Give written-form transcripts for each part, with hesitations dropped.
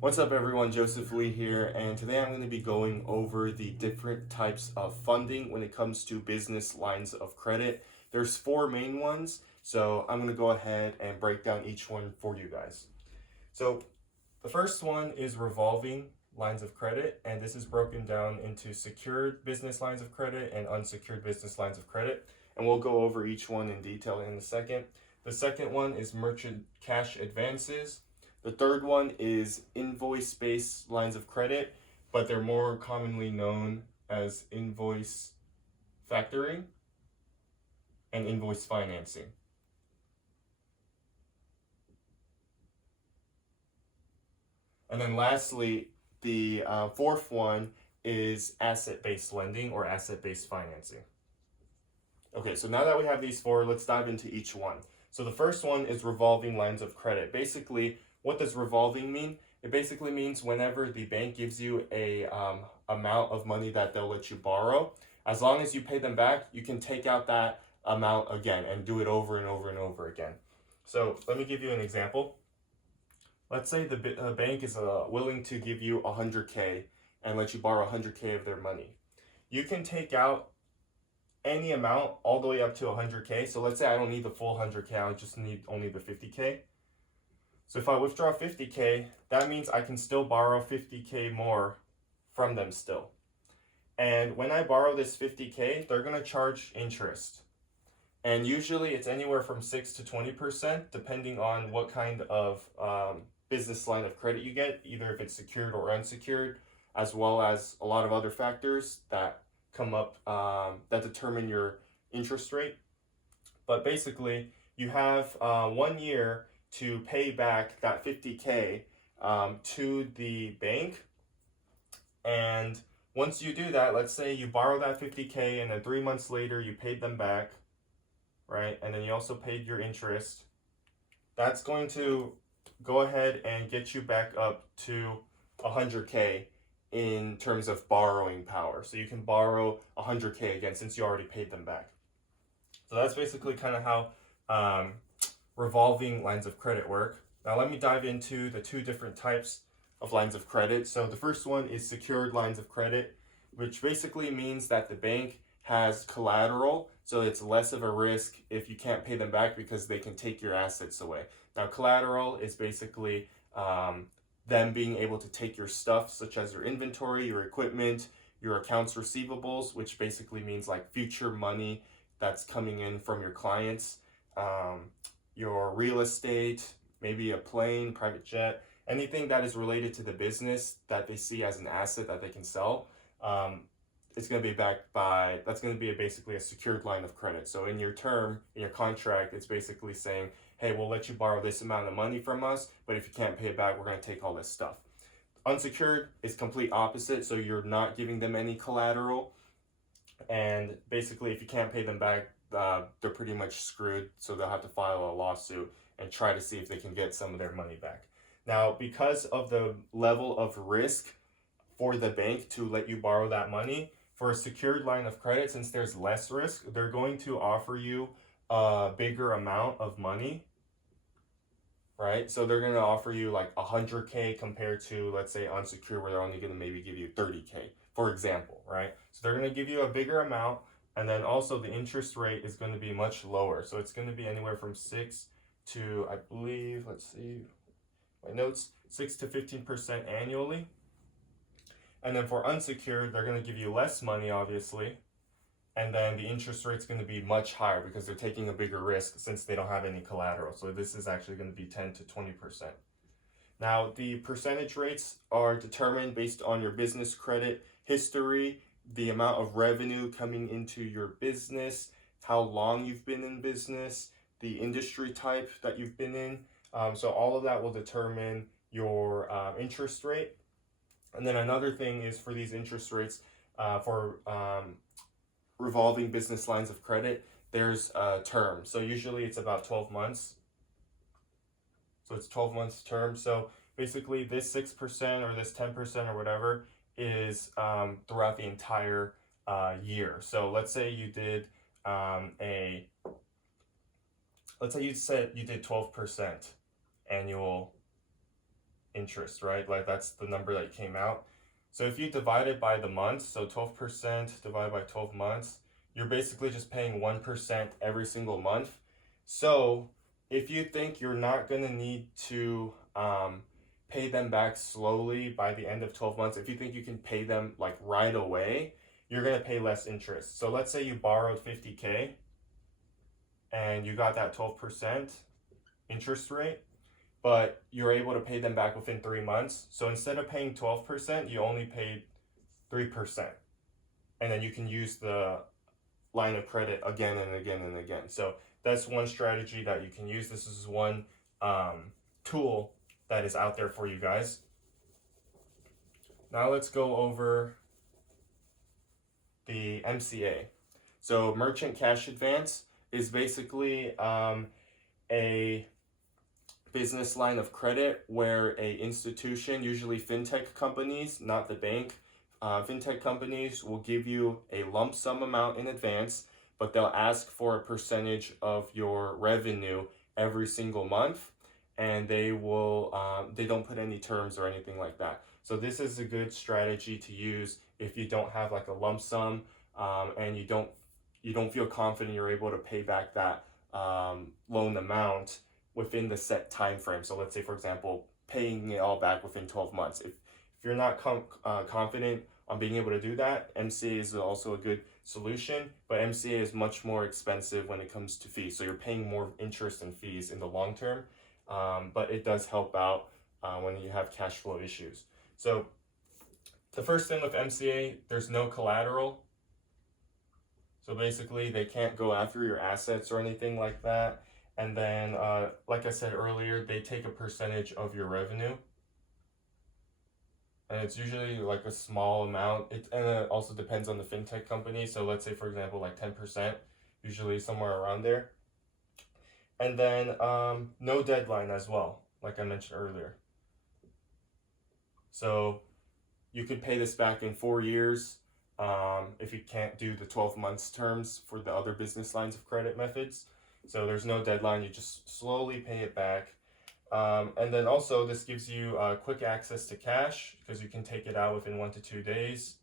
What's up everyone, Joseph Lee here, and today I'm going to be going over the different types of funding when it comes to business lines of credit. There's four main ones, so I'm going to go ahead and break down each one for you guys. So the first one is revolving lines of credit, and this is broken down into secured business lines of credit and unsecured business lines of credit, and we'll go over each one in detail in a second. The second one is merchant cash advances. The third one is invoice-based lines of credit, but they're more commonly known as invoice factoring and invoice financing. And then lastly, the fourth one is asset-based lending or asset-based financing. Okay, so now that we have these four, let's dive into each one. So the first one is revolving lines of credit. Basically, what does revolving mean? It basically means whenever the bank gives you a amount of money that they'll let you borrow, as long as you pay them back, you can take out that amount again and do it over and over and over again. So let me give you an example. Let's say the bank is willing to give you 100K and let you borrow 100K of their money. You can take out any amount all the way up to 100K. So let's say I don't need the full 100K, I just need only the 50K. So if I withdraw 50K, that means I can still borrow 50K more from them still. And when I borrow this 50K, they're going to charge interest. And usually it's anywhere from 6 to 20%, depending on what kind of business line of credit you get, either if it's secured or unsecured, as well as a lot of other factors that come up that determine your interest rate. But basically, you have 1 year to pay back that 50K to the bank. And once you do that, let's say you borrow that 50K and then 3 months later you paid them back, right? And then you also paid your interest. That's going to go ahead and get you back up to 100K in terms of borrowing power. So you can borrow 100K again since you already paid them back. So that's basically kind of how revolving lines of credit work. Now let me dive into the two different types of lines of credit. So the first one is secured lines of credit, which basically means that the bank has collateral, so it's less of a risk if you can't pay them back because they can take your assets away. Now collateral is basically them being able to take your stuff, such as your inventory, your equipment, your accounts receivables, which basically means like future money that's coming in from your clients, your real estate, maybe a plane, private jet, anything that is related to the business that they see as an asset that they can sell. It's going to be backed by, that's going to be basically a secured line of credit. So in your term, in your contract, it's basically saying, hey, we'll let you borrow this amount of money from us, but if you can't pay it back, we're going to take all this stuff. Unsecured is complete opposite, so you're not giving them any collateral. And basically, if you can't pay them back, they're pretty much screwed, so they'll have to file a lawsuit and try to see if they can get some of their money back. Now, because of the level of risk for the bank to let you borrow that money, for a secured line of credit, since there's less risk, they're going to offer you a bigger amount of money, right? So they're going to offer you like 100K compared to, let's say, unsecured, where they're only going to maybe give you 30K, for example, right? So they're going to give you a bigger amount, and then also the interest rate is going to be much lower. So it's going to be anywhere from 6 to, I believe, let's see, my notes, 6 to 15% annually. And then for unsecured, they're going to give you less money, obviously. And then the interest rate's going to be much higher because they're taking a bigger risk since they don't have any collateral. So this is actually going to be 10 to 20%. Now, the percentage rates are determined based on your business credit history, the amount of revenue coming into your business, how long you've been in business, the industry type that you've been in. So all of that will determine your interest rate. And then another thing is for these interest rates, for revolving business lines of credit, there's a term. So usually it's about 12 months. So it's 12 months term. So basically this 6% or this 10% or whatever is throughout the entire year. So let's say you did let's say you said you did 12% annual interest, right? Like that's the number that came out. So if you divide it by the months, so 12% divided by 12 months, you're basically just paying 1% every single month. So if you think you're not going to need to pay them back slowly by the end of 12 months, if you think you can pay them like right away, you're going to pay less interest. So let's say you borrowed 50K and you got that 12% interest rate, but you're able to pay them back within 3 months. So instead of paying 12%, you only paid 3%. And then you can use the line of credit again and again and again. So that's one strategy that you can use. This is one tool that is out there for you guys. Now let's go over the MCA. So merchant cash advance is basically a business line of credit where a institution, usually fintech companies, not the bank, fintech companies will give you a lump sum amount in advance, but they'll ask for a percentage of your revenue every single month, and they don't put any terms or anything like that. So this is a good strategy to use if you don't have like a lump sum, and you don't feel confident you're able to pay back that loan amount within the set time frame. So let's say, for example, paying it all back within 12 months. If you're not confident on being able to do that, MCA is also a good solution, but MCA is much more expensive when it comes to fees. So you're paying more interest and fees in the long term, but it does help out when you have cash flow issues. So the first thing with MCA, there's no collateral. So basically, they can't go after your assets or anything like that. And then, like I said earlier, they take a percentage of your revenue. And it's usually like a small amount. And it also depends on the fintech company. So let's say, for example, like 10%, usually somewhere around there. And then no deadline as well, like I mentioned earlier. So you could pay this back in 4 years if you can't do the 12 months terms for the other business lines of credit methods. So there's no deadline, you just slowly pay it back. And then also this gives you quick access to cash because you can take it out within 1 to 2 days.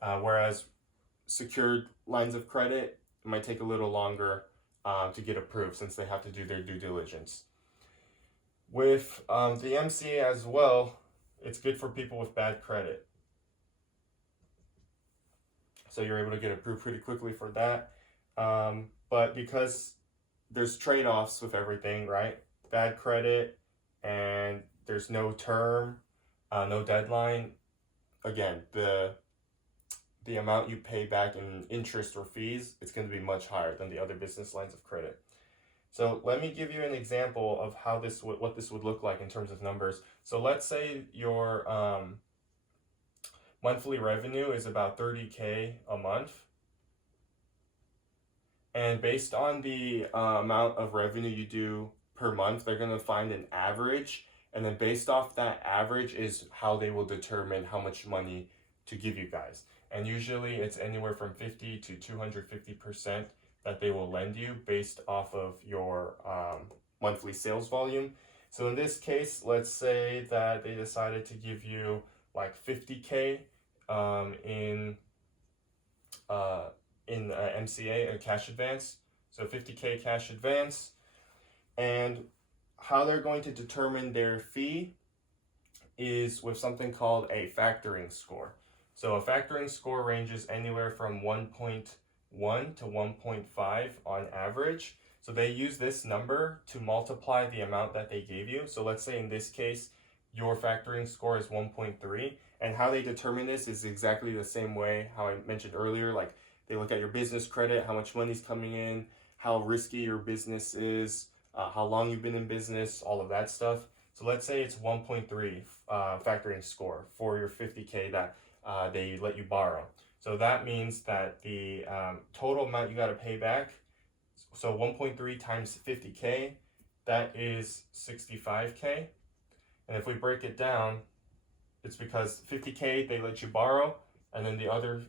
Whereas secured lines of credit, it might take a little longer to get approved since they have to do their due diligence. With the MCA as well, it's good for people with bad credit. So you're able to get approved pretty quickly for that. But because there's trade-offs with everything, right? Bad credit and there's no term, no deadline. Again, the amount you pay back in interest or fees, it's going to be much higher than the other business lines of credit. So let me give you an example of how what this would look like in terms of numbers. So let's say your monthly revenue is about 30K a month. And based on the amount of revenue you do per month, they're going to find an average. And then based off that average is how they will determine how much money to give you guys. And usually it's anywhere from 50 to 250% that they will lend you based off of your monthly sales volume. So in this case, let's say that they decided to give you like 50K in MCA, a cash advance. So 50K cash advance. And how they're going to determine their fee is with something called a factoring score. So a factoring score ranges anywhere from 1.1 to 1.5 on average. So they use this number to multiply the amount that they gave you. So let's say in this case, your factoring score is 1.3. And how they determine this is exactly the same way how I mentioned earlier. Like they look at your business credit, how much money's coming in, how risky your business is, how long you've been in business, all of that stuff. So let's say it's 1.3 factoring score for your 50K that they let you borrow. So that means that the total amount you got to pay back, so 1.3 times 50K, that is 65K. And if we break it down, it's because 50K they let you borrow, and then the other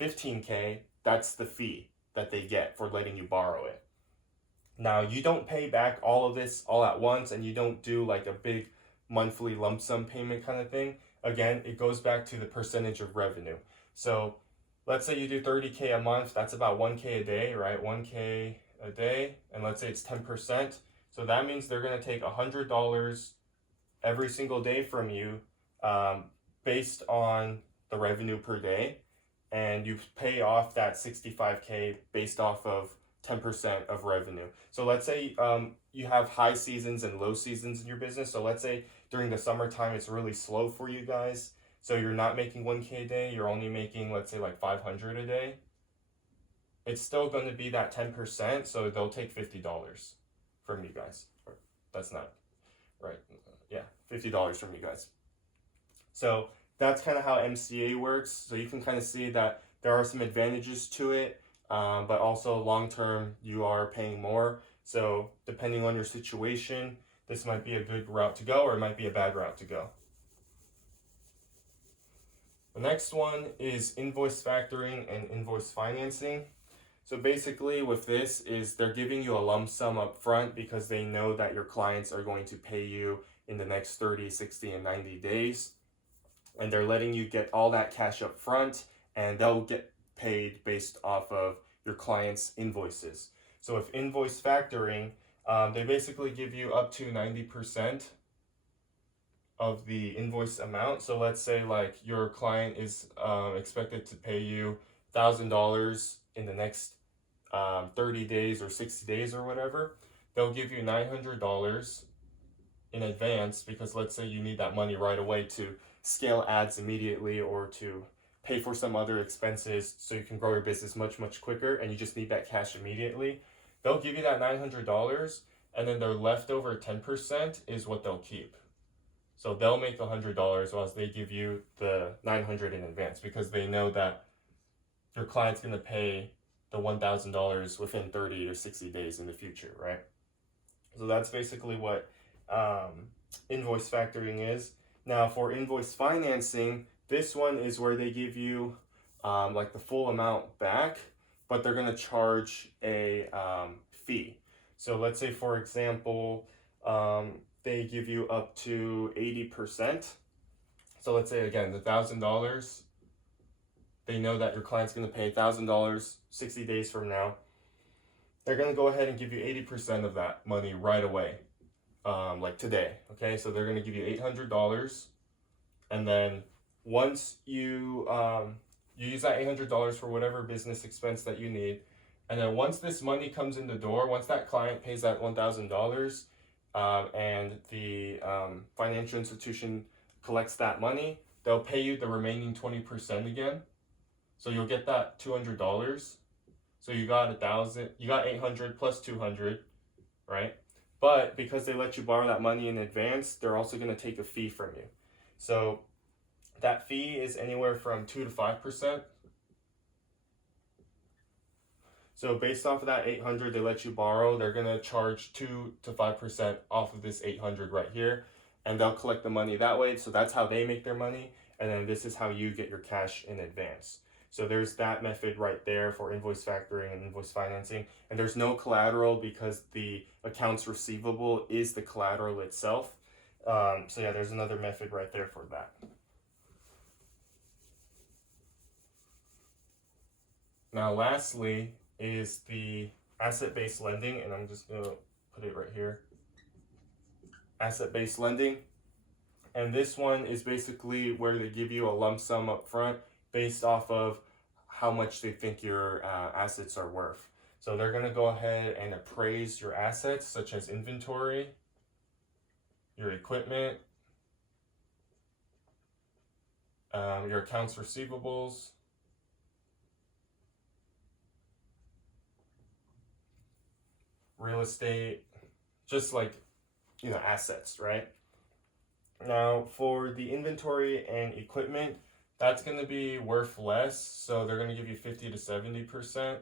15K, that's the fee that they get for letting you borrow it. Now, you don't pay back all of this all at once, and you don't do like a big monthly lump sum payment kind of thing. Again, it goes back to the percentage of revenue. So let's say you do 30K a month, that's about 1K a day, right? 1K a day, and let's say it's 10%. So that means they're going to take $100 every single day from you, based on the revenue per day, and you pay off that 65K based off of 10% of revenue. So let's say you have high seasons and low seasons in your business. So let's say during the summertime it's really slow for you guys. So you're not making 1K a day, you're only making, let's say, like 500 a day. It's still going to be that 10%, so they'll take $50 from you guys. That's not right. Yeah, $50 from you guys. So that's kind of how MCA works. So you can kind of see that there are some advantages to it, but also long term you are paying more. So depending on your situation, this might be a good route to go, or it might be a bad route to go. The next one is invoice factoring and invoice financing. So basically with this is they're giving you a lump sum up front because they know that your clients are going to pay you in the next 30, 60, and 90 days. And they're letting you get all that cash up front, and they'll get paid based off of your clients' invoices. So if invoice factoring, they basically give you up to 90% of the invoice amount. So let's say like your client is expected to pay you $1,000 in the next 30 days or 60 days or whatever. They'll give you $900 in advance because let's say you need that money right away to scale ads immediately or to pay for some other expenses so you can grow your business much, much quicker, and you just need that cash immediately. They'll give you that $900, and then their leftover 10% is what they'll keep. So they'll make the $100 whilst they give you the $900 in advance because they know that your client's going to pay the $1,000 within 30 or 60 days in the future, right? So that's basically what invoice factoring is. Now for invoice financing, this one is where they give you like the full amount back, but they're going to charge a fee. So let's say, for example, they give you up to 80%. So let's say, again, the $1,000, they know that your client's going to pay $1,000 60 days from now. They're going to go ahead and give you 80% of that money right away, like today. Okay, so they're going to give you $800, and then once you you use that $800 for whatever business expense that you need, and then once this money comes in the door, once that client pays that $1,000, and the financial institution collects that money, they'll pay you the remaining 20% again. So you'll get that $200. So you got 1,000, you got 800 plus 200, right? But because they let you borrow that money in advance, they're also going to take a fee from you. So that fee is anywhere from 2 to 5%. So based off of that 800 they let you borrow, they're going to charge 2 to 5% off of this 800 right here, and they'll collect the money that way. So that's how they make their money, and then this is how you get your cash in advance. So there's that method right there for invoice factoring and invoice financing. And there's no collateral because the accounts receivable is the collateral itself. So yeah, there's another method right there for that. Now lastly is the asset-based lending, and I'm just going to put it right here. Asset-based lending. And this one is basically where they give you a lump sum up front based off of how much they think your assets are worth. So they're going to go ahead and appraise your assets, such as inventory, your equipment, your accounts receivables, real estate, just like, assets, right? Now for the inventory and equipment, that's going to be worth less, so they're going to give you 50 to 70%,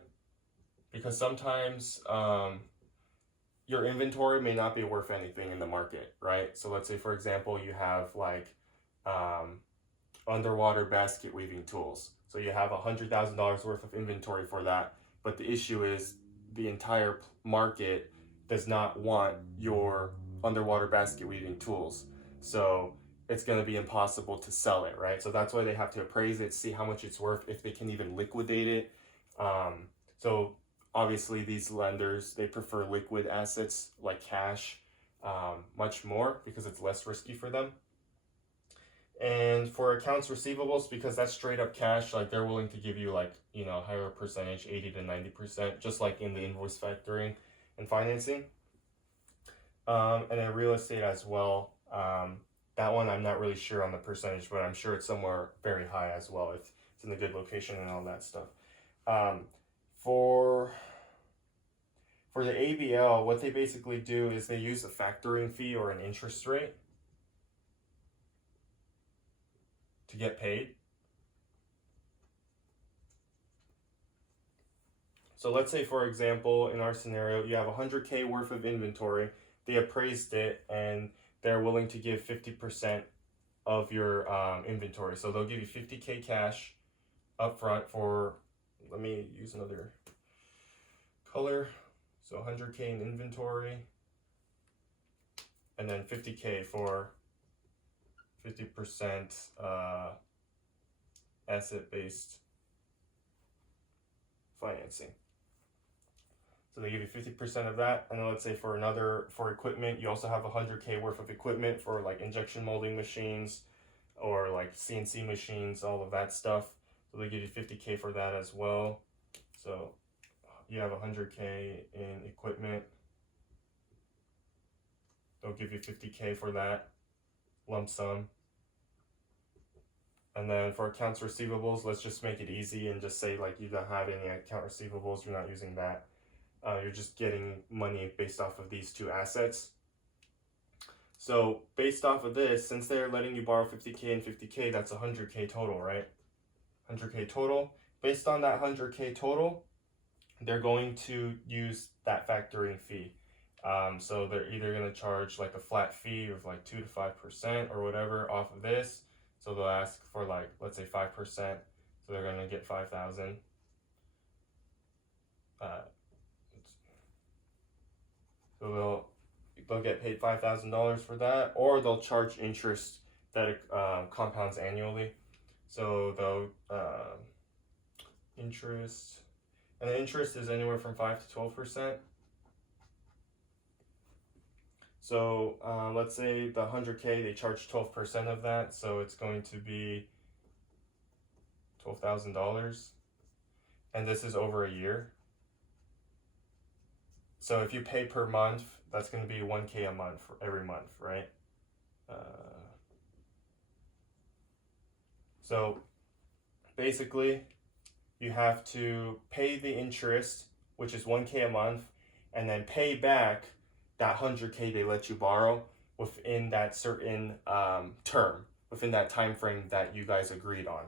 because sometimes your inventory may not be worth anything in the market, right? So let's say, for example, you have like underwater basket weaving tools. So you have $100,000 worth of inventory for that, but the issue is the entire market does not want your underwater basket weaving tools. So it's going to be impossible to sell it, right? So that's why they have to appraise it, see how much it's worth, if they can even liquidate it. So obviously these lenders, they prefer liquid assets like cash much more because it's less risky for them. And for accounts receivables, because that's straight up cash, like they're willing to give you like, you know, higher percentage, 80 to 90%, just like in the invoice factoring and financing. And then real estate as well. That one I'm not really sure on the percentage, but I'm sure it's somewhere very high as well if it's in a good location and all that stuff. For the ABL, what they basically do is they use a factoring fee or an interest rate to get paid. So let's say, for example, in our scenario, you have 100K worth of inventory. They appraised it and they're willing to give 50% of your inventory. So they'll give you 50K cash up front for, let me use another color. So 100K in inventory, and then 50K for 50% asset-based financing. So they give you 50% of that, and then let's say for equipment, you also have 100K worth of equipment for like injection molding machines or like CNC machines, all of that stuff. So they give you 50K for that as well. So you have 100K in equipment. They'll give you 50K for that lump sum. And then for accounts receivables, let's just make it easy and just say like you don't have any account receivables, you're not using that. You're just getting money based off of these two assets. So based off of this, since they're letting you borrow 50K and 50K, that's 100K total, right? 100K total. Based on that 100K total, they're going to use that factoring fee. So they're either going to charge like a flat fee of like 2 to 5% or whatever off of this. So they'll ask for like, let's say 5%. So they're going to get 5,000. So they'll get paid $5,000 for that, or they'll charge interest that compounds annually. So they'll interest, and the interest is anywhere from 5 to 12%. So let's say the 100K, they charge 12% of that, so it's going to be $12,000, and this is over a year. So if you pay per month, that's going to be 1K a month for every month, right? So basically, you have to pay the interest, which is 1K a month, and then pay back that 100K they let you borrow within that certain term, within that time frame that you guys agreed on.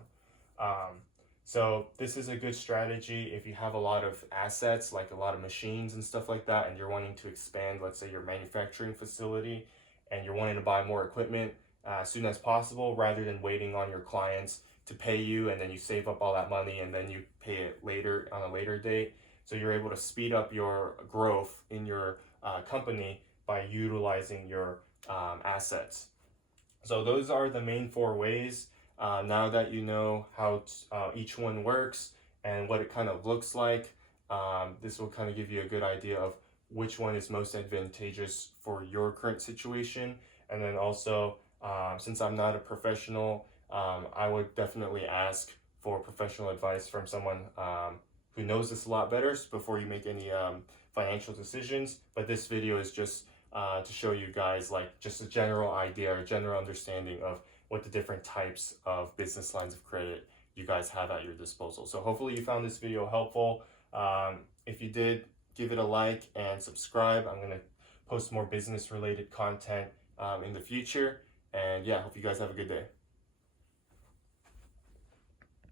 So this is a good strategy if you have a lot of assets, like a lot of machines and stuff like that, and you're wanting to expand, let's say, your manufacturing facility, and you're wanting to buy more equipment as soon as possible, rather than waiting on your clients to pay you, and then you save up all that money, and then you pay it later on a later date. So you're able to speed up your growth in your company by utilizing your assets. So those are the main 4 ways. Now that you know how each one works and what it kind of looks like, this will kind of give you a good idea of which one is most advantageous for your current situation. And then also, since I'm not a professional, I would definitely ask for professional advice from someone who knows this a lot better before you make any financial decisions. But this video is just to show you guys like just a general idea or general understanding of what the different types of business lines of credit you guys have at your disposal. So hopefully you found this video helpful. If you did, give it a like and subscribe. I'm going to post more business related content in the future. And yeah, hope you guys have a good day.